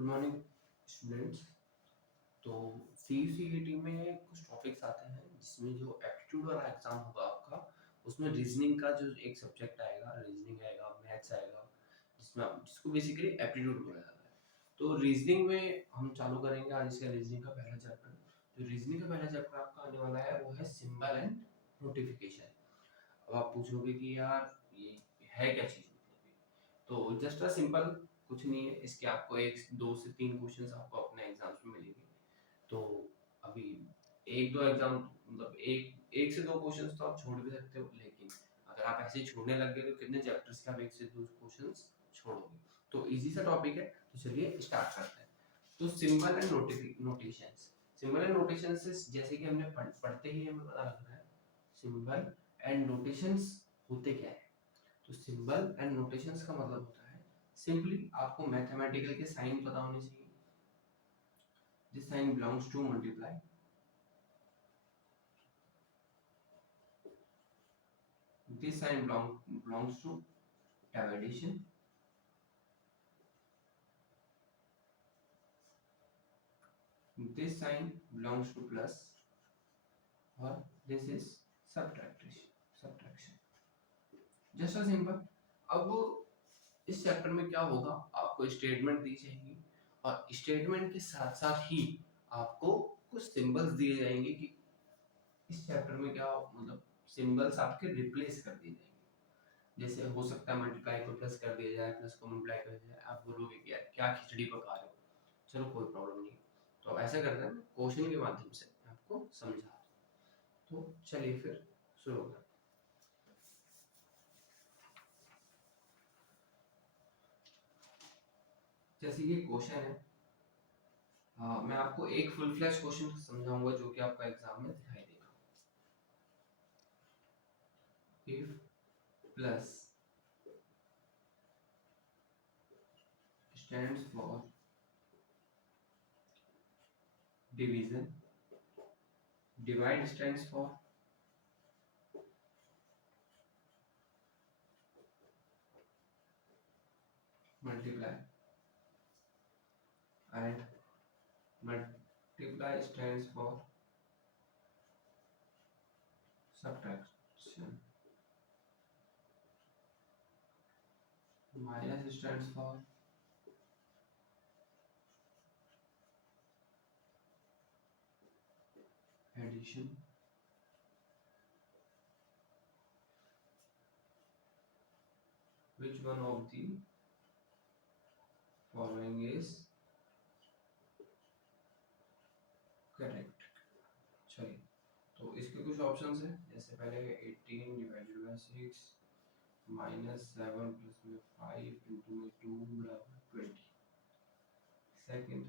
Good morning students. तो CUCET में कुछ टॉपिक्स आते हैं जिसमें जो एप्टीट्यूड वाला एग्जाम होगा आपका, उसमें रीजनिंग का जो एक सब्जेक्ट आएगा, रीजनिंग आएगा, मैथ्स आएगा, जिसको बेसिकली एप्टीट्यूड बोला जाता है। तो रीजनिंग में हम चालू करेंगे आज इसका रीजनिंग का पहला चैप्टर। जो रीजनिंग का पहला चैप्टर आपका आने वाला है वो है सिंबल एंड नोटिफिकेशन। अब आप पूछोगे कि यार ये है क्या चीज, तो जस्ट अ सिंपल, कुछ नहीं है इसके। आपको एक दो से तीन क्वेश्चंस आपको अपने एग्जाम्स में मिलेंगे। तो अभी एक दो एग्जाम, मतलब एक से दो क्वेश्चंस तो आप छोड़ भी सकते हो, लेकिन अगर आप ऐसे ही छोड़ने लग गए तो कितने चैप्टर्स के आप एक से दो क्वेश्चंस छोड़ोगे। तो इजी सा टॉपिक है, तो चलिए स्टार्ट करते हैं। तो symbol and notations. Symbol and notations जैसे कि हमने पढ़ते ही हमें पता लग रहा है सिंबल एंड नोटेशंस होते क्या है। तो सिंबल एंड नोटेशंस का मतलब होता है सिंपली आपको मैथमेटिकल के साइन पता होने चाहिए। This sign belongs to multiply, this sign belongs to division, this sign belongs to plus, और this is subtraction। Just a simple. अब इस चैप्टर में क्या होगा, आपको स्टेटमेंट दी जाएगी और स्टेटमेंट के साथ साथ ही आपको कुछ सिंबल्स दिए जाएंगे कि इस चैप्टर में क्या, मतलब सिंबल्स आपके रिप्लेस कर दिए जाएंगे। जैसे हो सकता है मल्टीप्लाई को प्लस कर दिया जाए, प्लस को मल्टीप्लाई कर दिया जाए। आप बोलोगे कि यार क्या खिचड़ी पका रहे हो, चलो कोई प्रॉब्लम नहीं। तो अब ऐसा करते हैं, क्वेश्चन के माध्यम से आपको समझा। तो चलिए फिर शुरू करते हैं। जैसे ये क्वेश्चन है, मैं आपको एक फुल फ्लैश क्वेश्चन समझाऊंगा जो कि आपका एग्जाम में दिखाई देगा। If plus stands for division, divide stands for multiply, and multiply stands for subtraction, minus stands for addition, which one of the following is correct. चलिए, तो इसके कुछ ऑप्शंस हैं। जैसे पहले 18 डिवाइडेड बाय 6 माइनस 7 प्लस में 5 इंटू में 2 बराबर 20। सेकंड,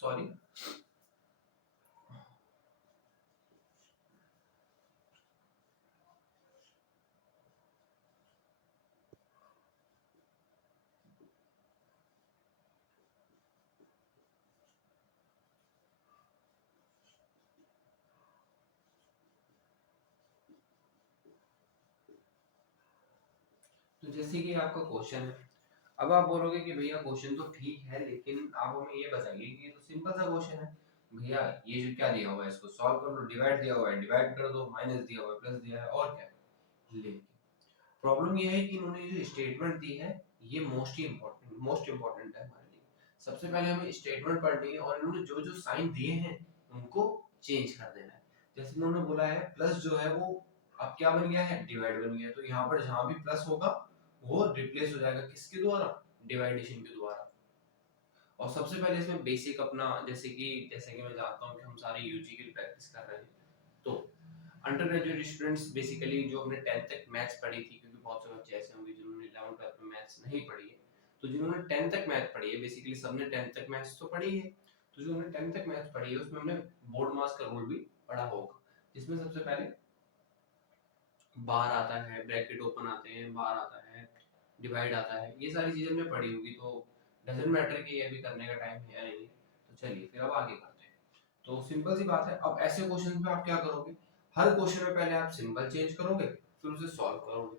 सॉरी, तो जैसे कि आपका क्वेश्चन है, अब आप बोलोगे कि भैया क्वेश्चन तो ठीक है, लेकिन आप हमें ये बताइए कि ये तो सिंपल सा क्वेश्चन है भैया, ये जो क्या दिया हुआ है इसको सॉल्व कर लो, डिवाइड दिया हुआ है डिवाइड कर दो, माइनस दिया हुआ है प्लस दिया है, और क्या। लेकिन प्रॉब्लम ये है कि इन्होंने जो स्टेटमेंट दी है ये मोस्ट इंपॉर्टेंट है हमारे लिए। सबसे पहले हमें स्टेटमेंट पढ़नी है और इन्होंने जो जो साइन दिए हैं उनको चेंज कर देना है। जैसे इन्होंने बोला है प्लस जो है वो अब क्या बन गया है, डिवाइड बन गया। तो यहाँ पर जहां भी प्लस होगा वो रिप्लेस हो जाएगा किसके द्वारा, डिवाइडेशन के द्वारा। और सबसे पहले इसमें बेसिक अपना, जैसे कि मैं जानता हूँ कि हम सारे यूजी की प्रैक्टिस कर रहे हैं, तो अंडर ग्रेजुएट स्टूडेंट्स बेसिकली जो हमने 10th तक मैथ्स पढ़ी थी, क्योंकि बहुत से बच्चे ऐसे होंगे जिन्होंने 11th 12th में मैथ्स नहीं पढ़ी है, तो जिन्होंने 10th तक मैथ पढ़ी है, बेसिकली सबने 10th तक मैथ्स तो पढ़ी है, तो जो हमने 10th तक मैथ्स पढ़ी है उसमें हमने बोर्ड मास का रूल भी पढ़ा होगा, जिसमें सबसे पहले बार आता है, ब्रैकेट ओपन आते हैं, बार आता है, डिवाइड आता है, ये सारी चीजें हमने पढ़ी होगी। तो डजंट मैटर कि ये अभी करने का टाइम है नहीं। तो चलिए फिर अब आगे करते हैं। तो सिंपल सी बात है, अब ऐसे क्वेश्चन पे आप क्या करोगे, हर क्वेश्चन में पहले आप सिंबल चेंज करोगे फिर उसे सॉल्व करोगे।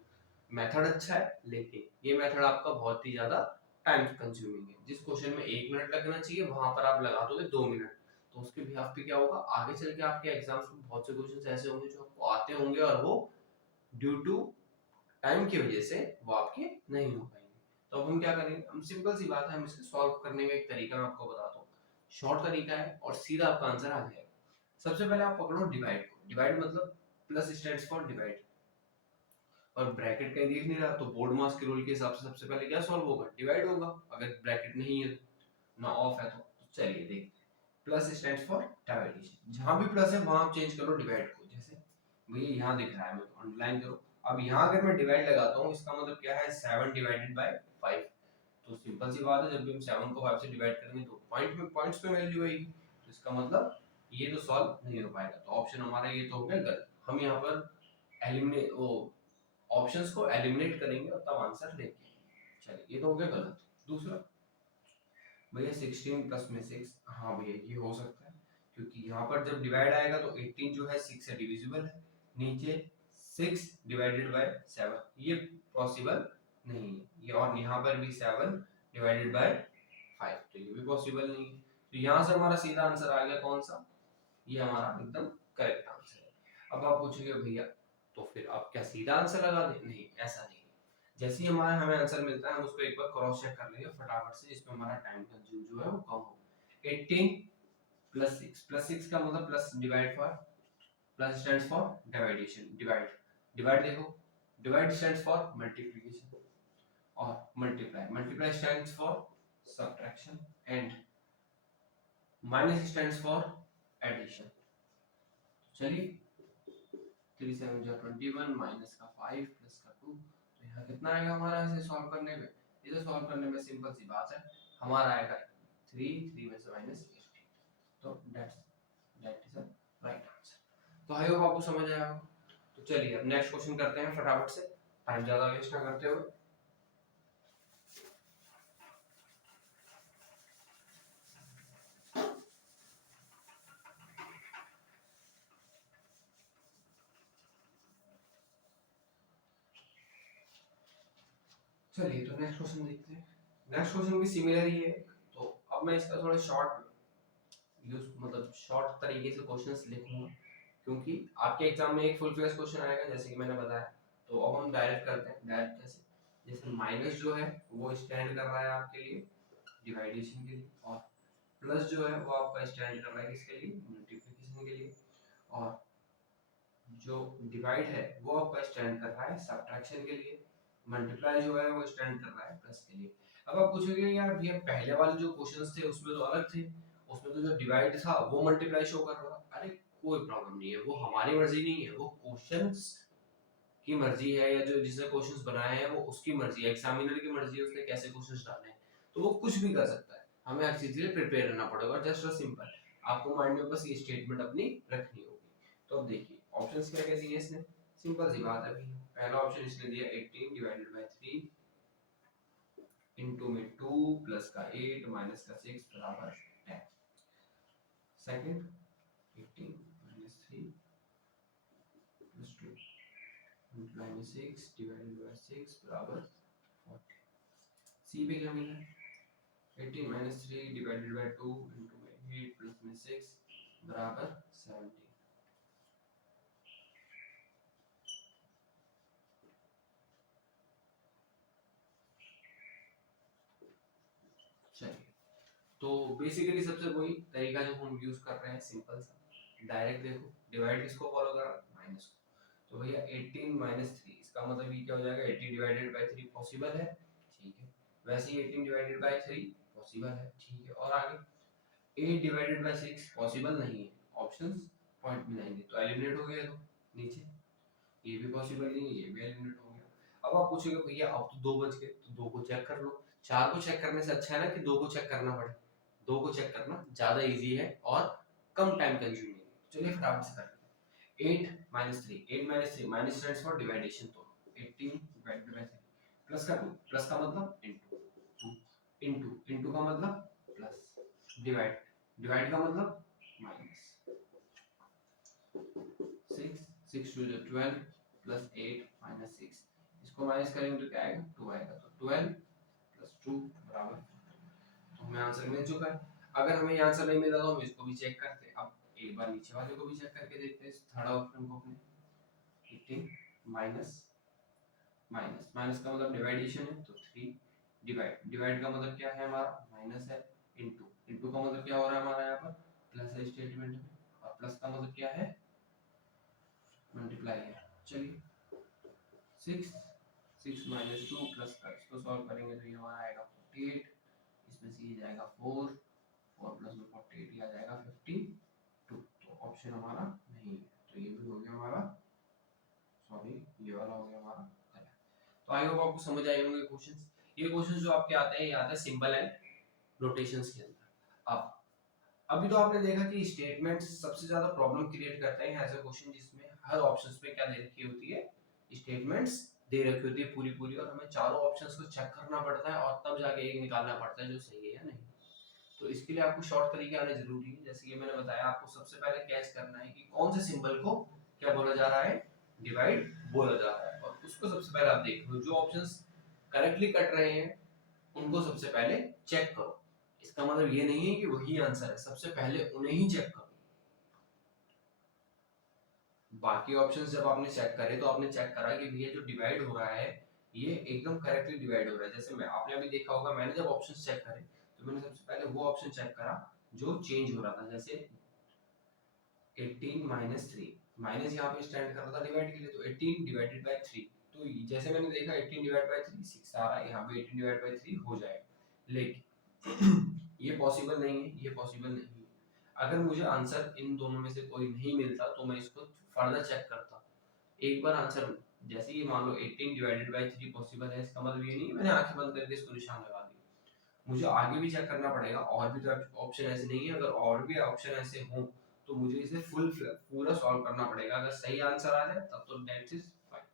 मेथड अच्छा है लेकिन ये मेथड आपका बहुत ही ज्यादा टाइम कंज्यूमिंग है। जिस क्वेश्चन में 1 मिनट लगना चाहिए वहां पर आप लगा दोगे 2 मिनट, तो उसके बिहाफ पे क्या होगा, आगे चल के आपके एग्जाम्स में बहुत से क्वेश्चन ऐसे होंगे जो आपको आते होंगे और वो ड्यू टू टाइम की वजह से वो आपके नहीं हो पाएंगे। तो अब हम क्या करेंगे, हम सिंपल सी बात है, हम इसको सॉल्व करने का एक तरीका मैं आपको बताता हूँ। शॉर्ट तरीका है और सीधा आपका आंसर आ जाएगा। सबसे पहले आप पकड़ो डिवाइड को। डिवाइड मतलब प्लस स्टैंड्स फॉर डिवाइड, और ब्रैकेट कहीं दिख नहीं रहा तो बोर्ड मास के रूल के हिसाब से सबसे पहले क्या सॉल्व होगा, डिवाइड होगा। अगर ब्रैकेट नहीं है ना ऑफ है तो चलिए देखते हैं। प्लस स्टैंड्स फॉर डिवाइडेशन, जहां भी प्लस है वहां आप चेंज करो डिवाइड को। जैसे भैया यहाँ दिख रहा है, मैं अंडरलाइन करो। अब यहाँ अगर मैं डिवाइड लगाता हूँ इसका मतलब क्या है, 7 डिवाइडेड बाय 5। तो सिंपल सी बात है, जब भी हम 7 को 5 से डिवाइड करेंगे तो पॉइंट्स पे वैल्यू आएगी। तो इसका मतलब ये तो सॉल्व नहीं हो पाएगा। तो ऑप्शन हमारा ये तो हो गया गलत। हम यहाँ पर एलिमिनेट वो ऑप्शंस को एलिमिनेट करेंगे और तब आंसर लेंगे। चलिए ये तो हो गया गलत। दूसरा भैया 16 प्लस में 6, हाँ भैया ये हो सकता है क्योंकि यहाँ पर जब डिवाइड आएगा तो 18 जो है 6 से डिविजिबल है, नीचे 6 डिवाइडेड बाय 7 ये पॉसिबल नहीं है, ये और यहाँ पर भी 7 डिवाइडेड बाय 5 तो ये भी पॉसिबल नहीं है। तो यहाँ से हमारा सीधा आंसर आ गया कौन सा, ये हमारा एकदम करेक्ट आंसर है। अब आप पूछोगे भैया तो फिर आप क्या सीधा आंसर लगा दें, नहीं ऐसा नहीं। जैसे ही हमारा हमें आंसर मिलता है हम उसको एक बार क्रॉस चेक कर लेंगे फटाफट से, जिसमें हमारा टाइम कंज्यूम जो है वो कम हो। 18 प्लस 6 का मतलब plus divide for, plus stands for division, divide divide देखो, डिवाइड स्टैंड्स फॉर मल्टीप्लिकेशन, और multiply multiply stands for subtraction, and minus stands for addition. चलिए 3 7 जा 21 माइनस का 5 प्लस का 2, तो यहाँ कितना आएगा हमारा इसे सॉल्व करने में। इसे सॉल्व करने में सिंपल सी बात है, हमारा आएगा 3 में से माइनस 18, तो that is the right answer. तो आई होप आपको समझ आया होगा। तो चलिए अब नेक्स्ट क्वेश्चन करते हैं फटाफट से, टाइम ज्यादा वेस्ट ना करते हुए। चलिए तो नेक्स्ट क्वेश्चन देखते हैं। नेक्स्ट क्वेश्चन भी सिमिलर ही है, तो अब मैं इसका थोड़ा शॉर्ट यूज मतलब शॉर्ट तरीके से क्वेश्चंस लिखूंगा, क्योंकि आपके एग्जाम में एक फुल फ्लैश क्वेश्चन आएगा जैसे कि मैंने बताया। तो अब हम डायरेक्ट करते हैं, डायरेक्ट कैसे, जैसे माइनस जो है वो स्टैंड कर रहा है आपके लिए डिवाइडेशन के लिए, और प्लस जो है वो आपका स्टैंड कर रहा है किसके लिए, मल्टीप्लिकेशन के लिए, और जो डिवाइड है वो आपका स्टैंड कर रहा है सब्ट्रैक्शन के लिए, मल्टीप्लाई जो है वो स्टैंड कर रहा है प्लस के लिए। अब आप पूछोगे यार भैया पहले वाले जो क्वेश्चंस थे उसमें तो अलग थे, उसमें तो जो डिवाइड था वो मल्टीप्लाई शो कर रहा है। अरे कोई प्रॉब्लम नहीं है, वो हमारी मर्जी नहीं है, वो क्वेश्चंस की मर्जी है, या जो जिसने क्वेश्चंस बनाए हैं वो उसकी मर्जी है, एग्जामिनर की मर्जी है उसने कैसे क्वेश्चंस डालने हैं। तो वो कुछ भी कर सकता है, हमें हर चीज के लिए प्रिपेयर रहना पड़ेगा। जस्ट और सिंपल आपको माइंड में बस ये स्टेटमेंट अपनी रखनी होगी। तो अब देखिए ऑप्शंस क्या क्या दिए इसने, सिंपल सी बात है भाई। पहला ऑप्शन इसने दिया 18 डिवाइडेड बाय 3 इनटू में 2 प्लस का 8 माइनस का 6 बराबर 10। सेकंड 18 माइनस 3 प्लस 2 मल्टीप्लाई में 6 डिवाइडेड बाय 6 बराबर 40। सी पे क्या मिला, 18 माइनस 3 डिवाइडेड बाय 2 इनटू में 8 प्लस में 6 बराबर 17। चलिए तो बेसिकली सबसे वही तरीका जो हम यूज कर रहे हैं सिंपल सा, डायरेक्ट देखो डिवाइड किसको फॉलो कर रहा है, माइनस को। तो भैया 18 माइनस 3 इसका मतलब ये क्या हो जाएगा, 18 डिवाइडेड बाय 3 पॉसिबल है, ठीक है। वैसे ही 18 डिवाइडेड बाय 3 पॉसिबल है, ठीक है। और आगे 8 डिवाइडेड बाय 6 पॉसिबल नहीं है, ऑप्शंस पॉइंट मिलाएंगे तो एलिमिनेट हो गया। तो नीचे ये भी पॉसिबल नहीं है, ये भी एलिमिनेट हो गया। अब आप पूछोगे भैया अब तो 2 बच गए तो 2 को चेक कर लो। 4 को चेक करने से अच्छा है ना कि 2 को चेक करना पड़े, 2 को चेक करना ज्यादा इजी है और कम टाइम कंज्यूमिंग है। चलिए फटाफट से करते हैं। 8 minus 3, 8 minus 3 minus stands for divideation, तो 18 डिवाइडेड बाय 3 प्लस का 2, प्लस का मतलब इनटू 2, इनटू का मतलब प्लस, डिवाइड डिवाइड का मतलब माइनस 6 6 टू 12 प्लस 8 माइनस 6, इसको माइनस करेंगे तो क्या आएगा 2 आएगा, तो 12 प्लस 2 बराबर, तो हमें आंसर मिल चुका है। अगर हमें ये आंसर नहीं मिला तो हम इसको भी चेक करते हैं। अब एक बार नीचे वाले को भी चेक करके देखते हैं, थर्ड ऑप्शन को अपने 15 माइनस माइनस माइनस का मतलब डिवाइडेशन है, तो 3 डिवाइड, डिवाइड का मतलब क्या है हमारा माइनस है, इनटू, इनटू का मतलब क्या हो रहा है हमारा यहाँ पर प्लस है स्टेटमेंट में, और प्लस का मतलब क्या है मल्टीप्लाई है। चलिए 6 6 माइनस 2 प्लस का इसको सॉल्व करेंगे तो ये हमारा आएगा 48, इसमें से ये जाएगा 4 4 प्लस में 48 ये आ जाएगा 52, तो ऑप्शन हमारा नहीं है, तो ये भी हो गया हमारा, सॉरी ये वाला हो गया हमारा गलत। तो आई होप आपको समझ आए होंगे क्वेश्चंस। ये क्वेश्चंस जो आपके आते हैं ये आते हैं सिंबल एंड नोटेशंस के अंदर। अब अभी तो आपने देखा कि स्टेटमेंट्स सबसे ज्यादा प्रॉब्लम क्रिएट करते हैं ऐसे क्वेश्चन जिसमें हर ऑप्शंस में क्या दे रखी होती है, स्टेटमेंट्स दे रखी होती है पूरी पूरी, और हमें चारों ऑप्शंस को चेक करना पड़ता है और तब जाके एक निकालना पड़ता है जो सही है या नहीं। तो इसके लिए आपको शॉर्ट तरीके आने जरूरी है, जैसे कि मैंने बताया आपको सबसे पहले कैच करना है कि कौन से सिंबल को क्या बोला जा रहा है, डिवाइड बोला जा रहा है, और उसको सबसे पहले आप देख लो, जो ऑप्शंस करेक्टली कट रहे हैं उनको सबसे पहले चेक करो। इसका मतलब ये नहीं है कि वही आंसर है, सबसे पहले उन्हें ही चेक करो। बाकी ऑप्शंस जब आपने चेक करे तो आपने चेक करा कि भैया जो डिवाइड हो रहा है ये एकदम करेक्टली डिवाइड हो रहा है। जैसे मैं आपने अभी देखा होगा, मैंने जब ऑप्शंस चेक करे तो मैंने सबसे पहले वो ऑप्शन चेक करा जो चेंज हो रहा था, जैसे 18 माइनस 3, माइनस यहाँ पे स्टैंड कर रहा था डिवाइड के लिए, तो 18 डिवाइडेड बाय 3, तो जैसे मैंने देखा 18 डिवाइड बाय 3 6 आ रहा है, यहाँ पे 18 डिवाइड बाय 3 हो जाएगा, लेकिन ये पॉसिबल नहीं है, ये पॉसिबल नहीं है। अगर मुझे आंसर इन दोनों में से कोई नहीं मिलता तो मैं इसको फर्दर चेक करता। एक बार आंसर जैसे ही मान लो 18 डिवाइडेड बाय 3 पॉसिबल है, इसका मतलब ये नहीं मैंने आंखें बंद करके इसको निशान लगा दिया, मुझे आगे भी चेक करना पड़ेगा, और भी तो ऑप्शन ऐसे नहीं है, अगर और भी ऑप्शन ऐसे हो तो मुझे इसे पूरा सॉल्व करना पड़ेगा। अगर सही आंसर आ जाए तब तो दैट इज फाइन,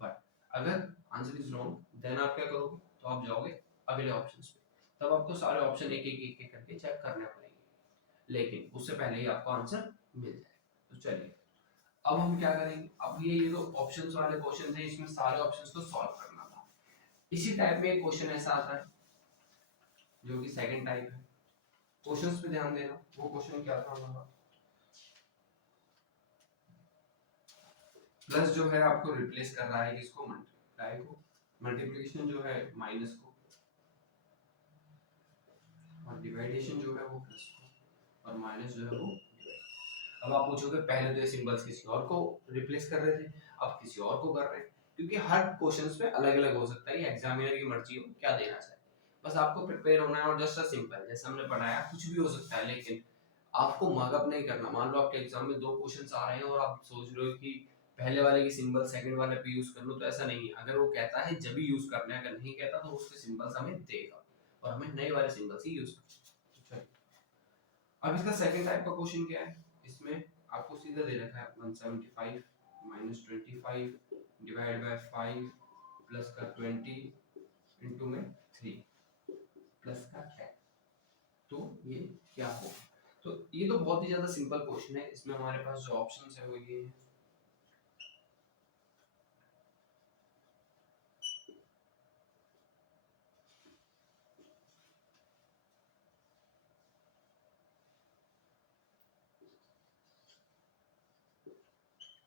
बट अगर आंसर इज रॉन्ग देन आप क्या करोगे, तो आप जाओगे अगले ऑप्शंस पे, तब आपको सारे ऑप्शन एक एक एक करके चेक करने पड़ेंगे, लेकिन उससे पहले ही आपको आंसर मिल जाए। तो चलिए अब हम क्या करेंगे, अब ये जो ऑप्शंस वाले क्वेश्चन थे इसमें सारे ऑप्शंस को सॉल्व करना था। इसी टाइप में एक क्वेश्चन ऐसा आता है जो कि सेकंड टाइप है, क्वेश्चंस पे ध्यान देना। वो क्वेश्चन क्या था हमारा, प्लस जो है आपको रिप्लेस कर रहा है किसको, मल्टीप्लाई को, मल्टीप्लिकेशन जो है माइनस को, और डिवाइडेशन जो है वो प्लस को, और माइनस जो है वो डिवाइड। अब आप पूछोगे पहले तो ये सिंबल्स किसी और को रिप्लेस कर रहे थे, अब किसी और को कर रहे हैं, क्योंकि हर क्वेश्चंस में अलग अलग हो सकता है, ये एग्जामिनर की मर्जी हो क्या देना चाहे, बस आपको प्रिपेयर होना है, और जस्ट सिंपल जैसे हमने पढ़ाया कुछ भी हो सकता है, लेकिन आपको मार्कअप नहीं करना। मान लो आपके एग्जाम में दो क्वेश्चंस आ रहे हैं और आप सोच रहे हो कि पहले वाले की सिंबल सेकंड वाले पे यूज कर लो, तो ऐसा नहीं है, अगर वो कहता है जब भी यूज करना है, अगर नहीं कहता तो उसके सिंबल्स हमें देगा और हमें नए वाले सिंबल्स ही यूज करना है। अब इसका सेकंड टाइप का क्वेश्चन क्या है, इसमें आपको सीधा दे रखा है 175 माइनस 25 डिवाइड बाय 5 प्लस का 20 इनटू में 3 प्लस का 10, तो ये क्या होगा। तो ये तो बहुत ही ज्यादा सिंपल क्वेश्चन है, इसमें हमारे पास जो ऑप्शंस है वो ये है,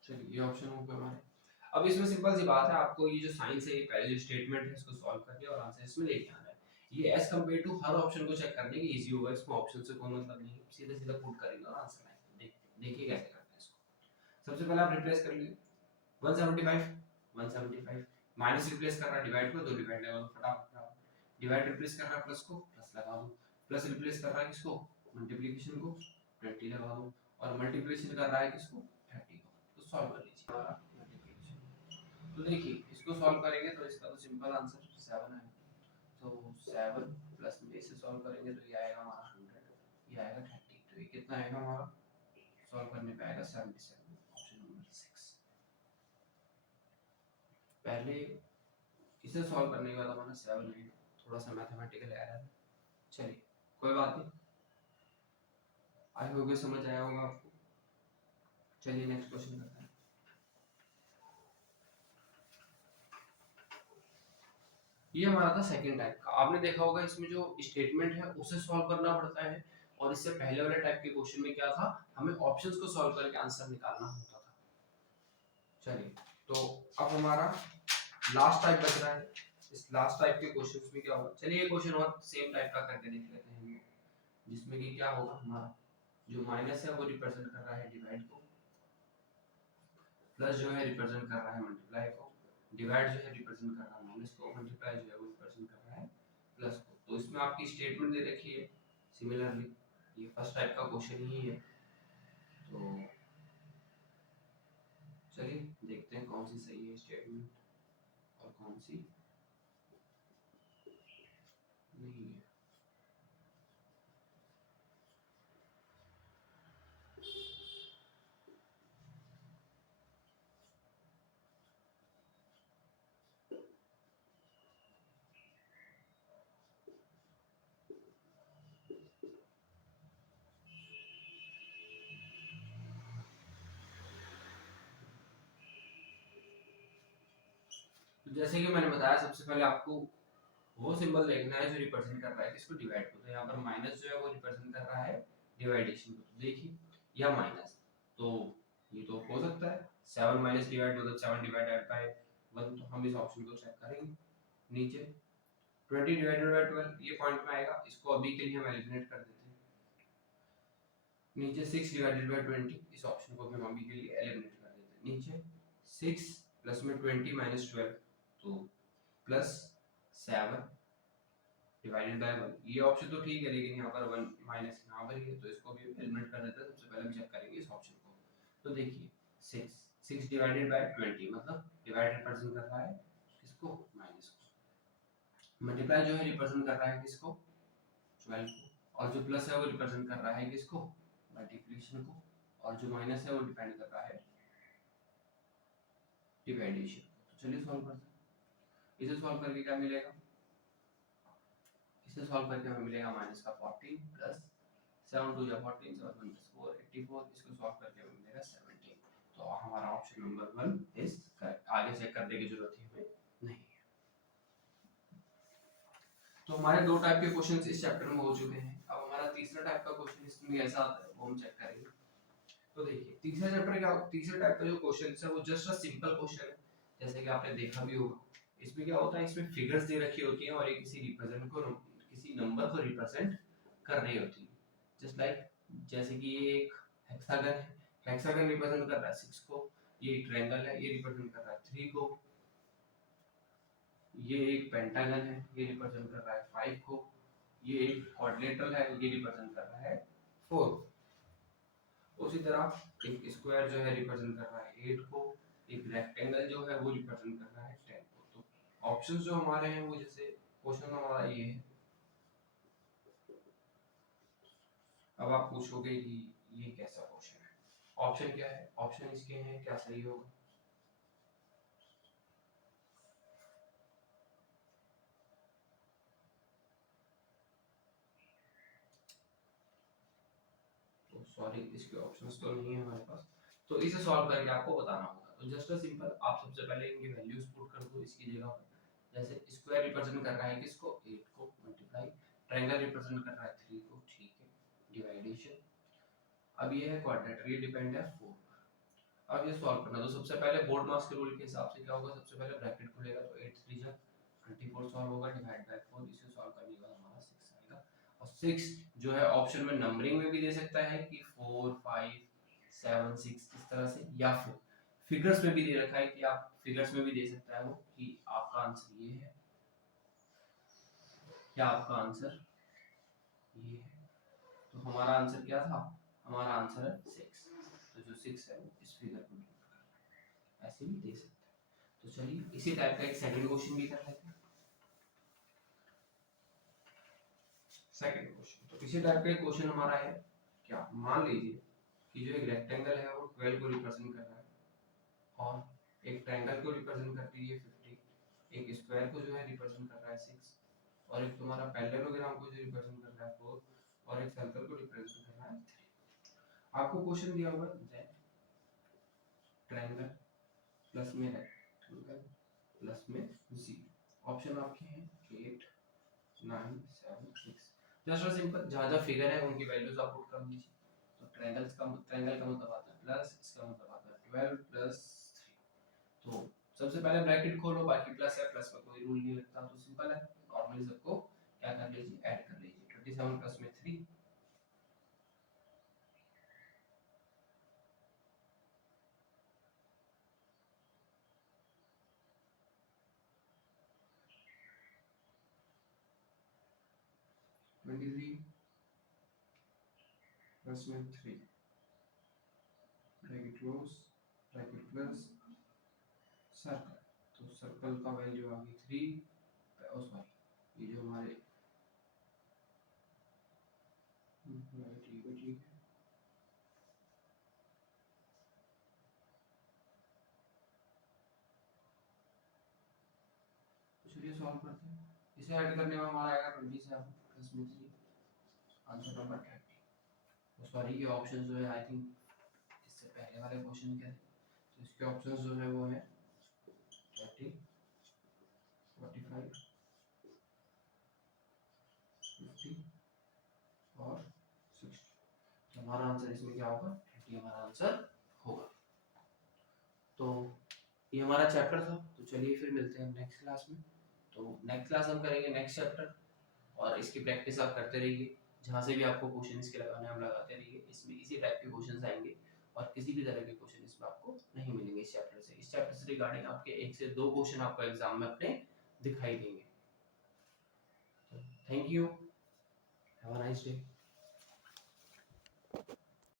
चलिए ये ऑप्शन हो गया हमारे। अब इसमें सिंपल सी बात है, आपको ये जो साइंस है, ये पहले जो स्टेटमेंट है इसको सॉल्व करके और आंसर इसमें लेके आना है। ये एज कंपेयर टू हर ऑप्शन को चेक करने की इजी होगा, इसमें ऑप्शन से कोई मतलब नहीं है, सीधे सीधा पुट करेंगे और आंसर आएगा। देखिए कैसे करते हैं इसको। सबसे पहले आप रिप्लेस कर लीजिए 175 175 माइनस रिप्लेस कर रहा है डिवाइड को, तो डिवाइड लगा दो फटाफट, डिवाइड रिप्लेस कर रहा है प्लस को प्लस लगा दो, प्लस रिप्लेस कर रहा है किसको मल्टीप्लिकेशन को 20 लगा दो, और मल्टीप्लिकेशन कर रहा है किसको 30 को, तो सॉल्व कर लीजिए हमारा मल्टीप्लिकेशन। तो देखिए इसको सॉल्व करेंगे तो इसका तो सिंपल आंसर 7 है, तो 7 प्लस में इसे सॉल्व करेंगे तो ये आएगा हमारा 100, ये आएगा 30, तो ये कितना आएगा हमारा सॉल्व करने पे आएगा 77, ऑप्शन नंबर 6। पहले इसे सॉल्व करने के बाद हमारा 7 है, थोड़ा सा मैथमेटिकल एरर है, चलिए कोई बात नहीं, आई होप समझ आया होगा आपको। चलिए नेक्स्ट क्वेश्चन करते हैं। ये हमारा था सेकंड टाइप का। आपने देखा होगा इसमें जो स्टेटमेंट है उसे सॉल्व करना पड़ता है, और इससे पहले वाले टाइप के क्वेश्चन में क्या था, हमें ऑप्शंस को सॉल्व करके आंसर निकालना होता था। चलिए, तो अब हमारा लास्ट टाइप बच रहा है। इस लास्ट टाइप के क्वेश्चंस में क्या होगा, चलिए ये क्वेश्चन और सेम टाइप का करके देख लेते हैं, जिसमें कि क्या होगा, हमारा जो माइनस है वो रिप्रेजेंट कर रहा है डिवाइड को, प्लस जो है रिप्रेजेंट कर रहा है मल्टीप्लाई को, डिवाइड जो है रिप्रेजेंट कर रहा है माइनस को, मल्टीप्लाई जो है वो रिप्रेजेंट कर रहा है प्लस को। तो इसमें आपकी स्टेटमेंट दे रखी है सिमिलरली, ये फर्स्ट टाइप का क्वेश्चन ही है। तो चलिए देखते हैं कौन सी सही है स्टेटमेंट और कौन सी नहीं है। तो जैसे कि मैंने बताया, सबसे पहले आपको वो सिंबल देखना है जो रिप्रेजेंट कर रहा है किसको, डिवाइड को। तो यहाँ पर माइनस जो है वो रिप्रेजेंट कर रहा है डिवाइडेशन को। तो देखिए यह माइनस, तो ये तो हो सकता है 7 माइनस डिवाइड मतलब 7 डिवाइडेड बाय 1, तो हम इस ऑप्शन को चेक करेंगे। नीचे 20 डिवाइडेड बाय 12 ये पॉइंट में आएगा, इसको अभी के लिए हम एलिमिनेट कर देते हैं। नीचे 6 डिवाइडेड बाय 20, इस ऑप्शन को भी हम अभी के लिए एलिमिनेट कर देते हैं। नीचे 6 प्लस में 20 माइनस 12, तो प्लस 7 डिवाइडेड बाय 1, ये ऑप्शन तो ठीक है, लेकिन यहाँ पर 1 माइनस यहाँ पर ही है, तो इसको भी एलिमिनेट कर देते हैं। सबसे पहले हम चेक करेंगे इस ऑप्शन को। तो देखिए 6 डिवाइडेड बाय 20 मतलब डिवाइड रिप्रेजेंट कर रहा है किसको, माइनस को। मल्टीप्लाई जो है रिप्रेजेंट कर रहा है किसको, 12 को। और जो प्लस है वो रिप्रेजेंट कर रहा है किसको, मल्टीप्लिकेशन को। और जो माइनस है वो डिपेंड कर रहा है डिवाइडेशन को। तो चलिए सॉल्व करते हैं। इसे सॉल्व करके क्या मिलेगा, इसे सॉल्व करके हमें मिलेगा माइनस का 14 प्लस 7 2 जा 14, 7 1 4 84, इसको सॉल्व करके हमें मिलेगा 17। तो हमारा ऑप्शन नंबर 1 इज करेक्ट। आगे चेक करने की जरूरत है हमें नहीं है। तो हमारे दो टाइप के क्वेश्चंस इस चैप्टर में हो चुके हैं। अब हमारा तीसरा टाइप का क्वेश्चन इसमें कैसा आता है वो हम चेक करेंगे। तो देखिए तीसरा चैप्टर क्या, तीसरे टाइप का जो क्वेश्चन है वो जस्ट अ सिंपल क्वेश्चन है, जैसे कि आपने देखा भी होगा। इसमें क्या होता है, इसमें फिगर्स दे रखी होती हैं और ये किसी रिप्रेजेंट को, किसी नंबर को रिप्रेजेंट कर रही होती है। जस्ट लाइक जैसे कि ये एक हेक्सागन है, हेक्सागन रिप्रेजेंट कर रहा है 6 को। ये एक ट्रायंगल है, ये रिप्रेजेंट कर रहा है 3 को। ये एक पेंटागन है, ये रिप्रेजेंट कर रहा है 5 को। ये एक क्वाड्रिलेटरल है, ये रिप्रेजेंट कर रहा है 4 को। उसी तरह एक स्क्वायर जो है रिप्रेजेंट कर रहा है 8 को। एक रेक्टेंगल जो है वो रिप्रेजेंट कर रहा है 10 को। तो ऑप्शंस जो हमारे हैं वो, जैसे क्वेश्चन हमारा ये है। अब आप पूछोगे कि ये कैसा क्वेश्चन है, ऑप्शन क्या है, ऑप्शन इसके हैं, क्या सही होगा। तो सॉरी, इसके ऑप्शंस तो नहीं है हमारे पास, तो इसे सॉल्व करके आपको बताना होगा। तो जस्ट सिंपल, आप सबसे पहले इनकी वैल्यूज पुट कर दो इसकी जगह पर। जैसे स्क्वायर रिप्रेजेंट कर रहा है किसको, 8 को, मल्टीप्लाई। ट्रायंगल रिप्रेजेंट कर रहा है 3 को, ठीक है, डिवाइडेशन। अब ये है क्वाड्रेटर, ये डिपेंड है 4 पर। अब ये सॉल्व करना, तो सबसे पहले बोर्ड मास के रूल के हिसाब से क्या होगा, सबसे पहले ब्रैकेट खुलेगा, तो 8 3 जा 24 सॉल्व होगा, डिवाइड बाय 4, इसे सॉल्व करने के बाद हमारा 6 आएगा। और 6 जो है ऑप्शन में नंबरिंग में भी दे सकता है कि 4 5 7 6 इस तरह से, या फिर फिगर्स में भी दे रखा है कि आप फिगर्स में भी दे सकता है वो कि आपका आंसर ये है, क्या आपका आंसर ये है। तो हमारा आंसर क्या था, हमारा आंसर है 6। तो जो 6 है वो इस फिगर में ऐसे भी दे सकते हैं। तो चलिए इसी टाइप का एक सेकंड क्वेश्चन भी कर लेते हैं। सेकंड क्वेश्चन, तो इसी टाइप का एक क्वेश्चन हमारा है। क्या, मान लीजिए कि जो एक रेक्टेंगल है वो 12 को रिप्रेजेंट कर रहा है, और एक ट्रायंगल को रिप्रेजेंट करती है 50, एक स्क्वायर को जो है रिप्रेजेंट कर रहा है 6, और एक तुम्हारा पैरेललोग्राम को जो रिप्रेजेंट कर रहा है 4, और एक सर्कल को रिप्रेजेंट कर रहा है 3। आपको क्वेश्चन दिया हुआ है ट्रायंगल प्लस में रेक्टेंगल प्लस में 0, ऑप्शन आपके हैं 8 9 7 6। जस्ट सिंपल, जहाँ जहाँ फिगर है उनकी वैल्यूज आप पुट कर दीजिए। तो ट्रायंगल का मतलब आता है प्लस, इसका मतलब आता है 12 प्लस 3। तो सबसे पहले ब्रैकेट खोलो, बाकी प्लस है, प्लस में कोई रूल नहीं लगता, तो सिंपल है। नॉर्मली सबको क्या कर लीजिए, ऐड कर लीजिए। 27 प्लस में 3, 23 प्लस में 3, bracket close, bracket plus, circle. तो सर्कल का वैल्यू आ गई 3। ओ सॉरी, ये जो हमारे ठीक है, ठीक है। तो चलिए सॉल्व करते हैं। इसे ऐड करने में हमारा आएगा 27 प्लस में 3, आंसर नंबर 30। तो सॉरी, ये ऑप्शन जो है आई थिंक इससे पहले वाले क्वेश्चन के थे, तो इसके ऑप्शन जो है वो है 30, 45, 50 और 60। तो हमारा आंसर इसमें क्या होगा, 30 हमारा आंसर होगा। तो ये हमारा चैप्टर था। तो चलिए फिर मिलते हैं नेक्स्ट क्लास में। तो नेक्स्ट क्लास हम करेंगे नेक्स्ट चैप्टर, और इसकी प्रैक्टिस आप करते रहिए। जहाँ से भी आपको क्वेश्चन इसके लगाने हम लगाते रहिए, इसमें इसी टाइप के क्वेश्चन आएंगे, और किसी भी तरह के क्वेश्चन इसमें आपको नहीं मिलेंगे इस चैप्टर से। इस चैप्टर से रिगार्डिंग आपके 1 से 2 क्वेश्चन आपको एग्जाम में अपने दिखाई देंगे। Thank you, have a nice day.